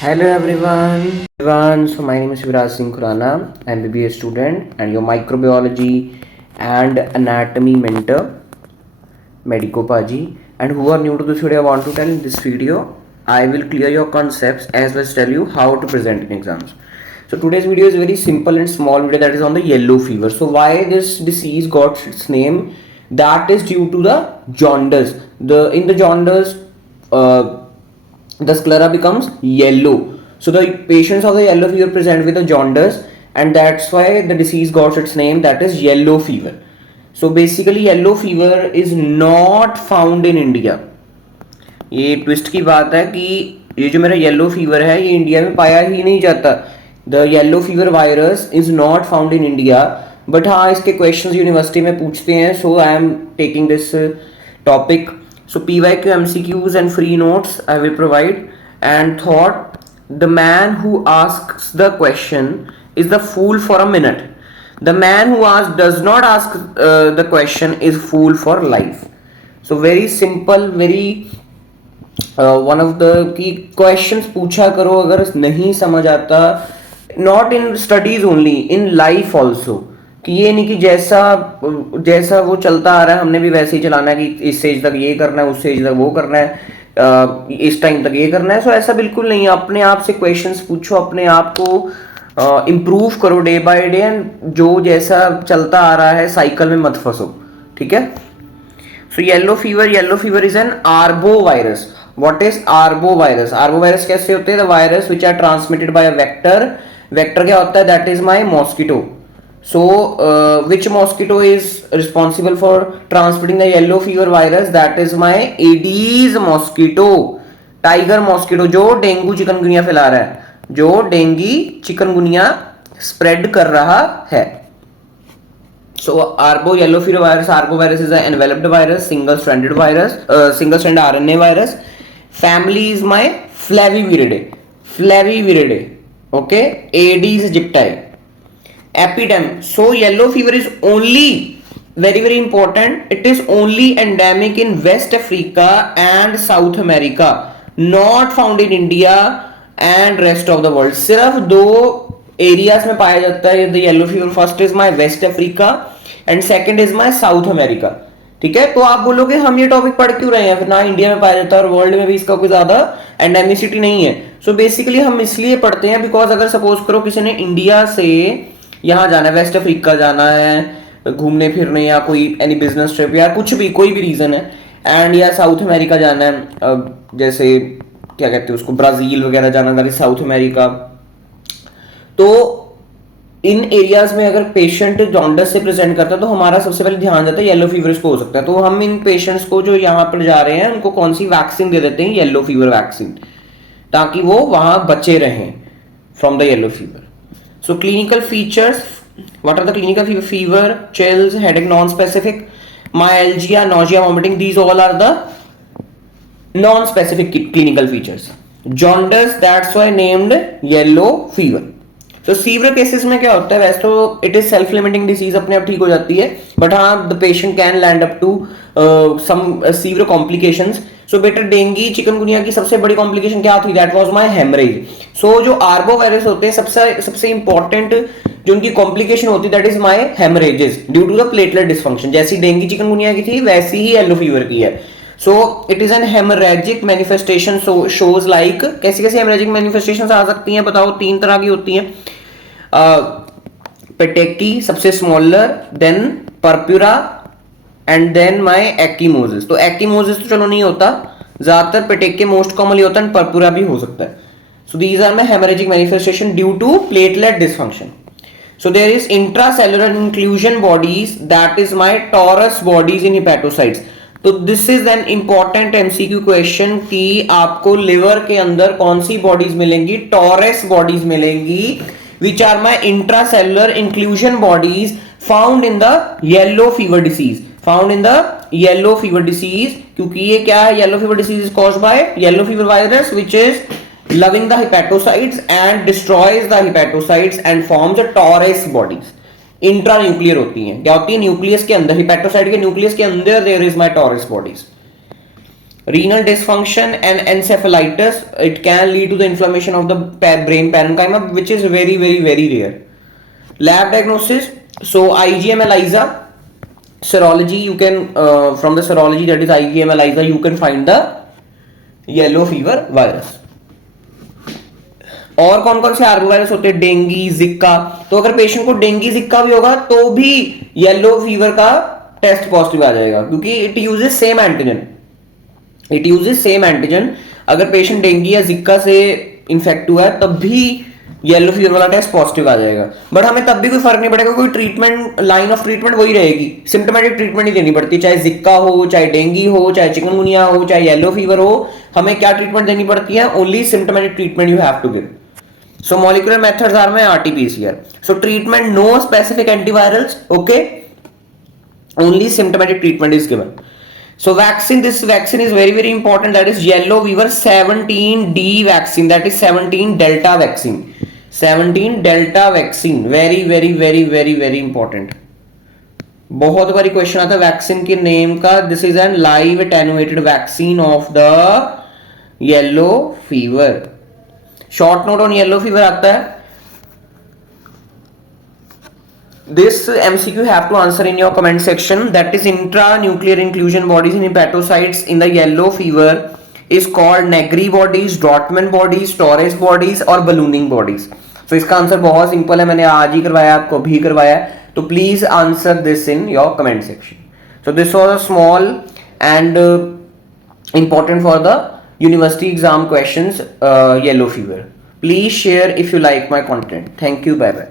Hello everyone. So my name is Viraj Singh Khurana. I'm BBA student and your microbiology and anatomy mentor, Medico Paji. And who are new to this video, I want to tell in this video, I will clear your concepts as well as tell you how to present in exams. So today's video is very simple and small video that is on the yellow fever. So why this disease got its name? That is due to the jaundice. In the jaundice, the sclera becomes yellow. So the patients of the yellow fever present with a jaundice, and that's why the disease got its name, that is yellow fever. So basically yellow fever is not found in India. ये twist की बात है कि ये जो मेरा yellow fever है ये इंडिया में पाया ही नहीं जाता. The yellow fever virus is not found in India, but हाँ इसके क्वेश्चंस यूनिवर्सिटी में पूछते हैं, so I am taking this topic. So PYQ MCQs and free notes I will provide. And thought, the man who asks the question is the fool for a minute. The man who does not ask the question is fool for life. So very simple, very one of the key questions पूछा करो अगर नहीं समझ आता. Not in studies only, in life also. कि ये नहीं कि जैसा वो चलता आ रहा है हमने भी वैसे ही चलाना है कि इस स्टेज तक ये करना है, उस स्टेज तक वो करना है, इस टाइम तक ये करना है. सो ऐसा बिल्कुल नहीं है. अपने आप से क्वेश्चंस पूछो, अपने आप को इम्प्रूव करो डे बाय डे, एंड जो जैसा चलता आ रहा है साइकिल में मत फंसो. ठीक है. So yellow fever is an arbovirus. What is arbovirus? Arbovirus कैसे होते हैं? The virus which are transmitted by a vector. Vector क्या होता है? That is my mosquito. So, which mosquito is responsible for transmitting the yellow fever virus? That is my Aedes mosquito, tiger mosquito, जो dengue chikungunya फैला रहा है, जो dinghy chikungunya spread कर रहा है. So, Arbo yellow fever virus, Arbo virus is an enveloped virus, single-stranded virus, single-strand RNA virus. Family is my Flaviviridae. Okay, Aedes aegypti. Epidemic. So yellow fever is only very important. It is only endemic in West Africa and South America, not found in India and rest of the world. सिर्फ दो areas में पाया जाता है the yellow fever. First is my West Africa and second is my South America. ठीक है. तो आप बोलोगे हम ये टॉपिक पढ़ क्यों रहे हैं, फिर ना इंडिया में पाया जाता है और वर्ल्ड में भी इसका कोई ज्यादा एंडेमिसिटी नहीं है. सो बेसिकली हम इसलिए पढ़ते हैं बिकॉज अगर सपोज करो किसी ने इंडिया से यहाँ जाना है, वेस्ट अफ्रीका जाना है घूमने फिरने, या कोई एनी बिजनेस ट्रिप या कुछ भी, कोई भी रीजन है, एंड या साउथ अमेरिका जाना है, जैसे क्या कहते हैं उसको, ब्राजील वगैरह जाना, दैट इज साउथ अमेरिका. तो इन एरियाज में अगर पेशेंट जॉन्डिस से प्रेजेंट करता है तो हमारा सबसे पहले ध्यान जाता है येलो फीवर इसको हो सकता है. तो हम इन पेशेंट्स को जो यहाँ पर जा रहे हैं उनको कौन सी वैक्सीन दे देते हैं? येलो फीवर वैक्सीन, ताकि वो वहां बचे रहें from the yellow fever. So clinical features, what are the clinical fever? Fever, chills, headache, non-specific, myalgia, nausea, vomiting. These all are the non-specific clinical features. Jaundice, that's why named yellow fever. So severe cases में क्या होता है? वैसे तो it is self-limiting disease, अपने आप ठीक हो जाती है, but हाँ the patient can land up to some severe complications. So better dengue chikungunya की सबसे बड़ी कॉम्प्लिकेशन क्या थी? That was my haemorrhage. So जो आर्बो वायरस होते हैं सबसे इंपॉर्टेंट जो उनकी कॉम्प्लिकेशन होती है that is my haemorrhages due to the platelet dysfunction. जैसी डेंगी चिकनगुनिया की थी वैसी ही येलो फीवर की है. So it is an haemorrhagic manifestation. Shows like कैसी कैसी हेमरेजिक मैनिफेस्टेशंस आ सकती हैं बताओ? 3 तरह की होती हैं. पेटेकी सबसे smaller, then purpura and then my ecchymosis. तो एक्कीमोसिस तो चलो नहीं होता, ज्यादातर पेटेके मोस्ट कॉमनली होता है, पर्पुरा भी हो सकता है. So these are my haemorrhagic manifestation due to platelet dysfunction. So there is intracellular inclusion bodies, that is my Torres bodies in hepatocytes. तो this is an important MCQ question कि आपको liver के अंदर कौन सी बॉडीज मिलेंगी? Torres bodies मिलेंगी, which are my intracellular inclusion bodies found in the yellow fever disease. Found in the yellow fever disease, क्योंकि ये क्या है? Yellow fever disease is caused by yellow fever virus, which is loving the hepatocytes and destroys the hepatocytes and forms the Torres bodies. Intranuclear होती हैं. क्या होती है? Nucleus के अंदर, हिपैटोसाइट के न्यूक्लियस के अंदर there is my Torres bodies. renal dysfunction and encephalitis. It can lead to the inflammation of the brain parenchyma, which is very very very rare. Lab diagnosis, so IgM ELISA, serology, you can from the serology, that is IgM ELISA, you can find the yellow fever virus. और कौन कौन से arbo virus होते हैं? Dinghy, जिक्का. तो अगर patient को dinghy जिक्का भी होगा तो भी येलो फीवर का टेस्ट पॉजिटिव आ जाएगा, क्योंकि इट यूजेस सेम एंटीजन. अगर पेशेंट डेंगी या जिक्का से इन्फेक्ट हुआ है तब भी येलो फीवर वाला टेस्ट पॉजिटिव आ जाएगा. बट हमें तब भी कोई फर्क नहीं पड़ेगा, कोई ट्रीटमेंट, लाइन ऑफ ट्रीटमेंट वही रहेगी. सिम्टोमेटिक ट्रीटमेंट ही देनी पड़ती, चाहे जिक्का हो, चाहे डेंगी हो, चाहे चिकनगुनिया हो, चाहे येलो फीवर हो. हमें क्या ट्रीटमेंट देनी पड़ती है? Only symptomatic treatment you have to give. So molecular methods are my RT-PCR. So treatment, no specific antivirals, okay? Only symptomatic treatment is given. So vaccine, this vaccine is very very important. That is yellow fever 17D vaccine. That is 17 Delta vaccine. 17 Delta vaccine. Very very very very very important. बहुत बारी question आता है vaccine के name का. This is an live attenuated vaccine of the yellow fever. Short note on yellow fever आता है. This MCQ have to answer in your comment section. That is intranuclear inclusion bodies in hepatocytes in the yellow fever is called Negri bodies, Dortmund bodies, Torres bodies और ballooning bodies. So इसका answer बहुत simple है, मैंने आज ही करवाया, आपको भी करवाया. तो please answer this in your comment section. So this was a small and important for the university exam questions, yellow fever. Please share if you like my content. Thank you. Bye bye.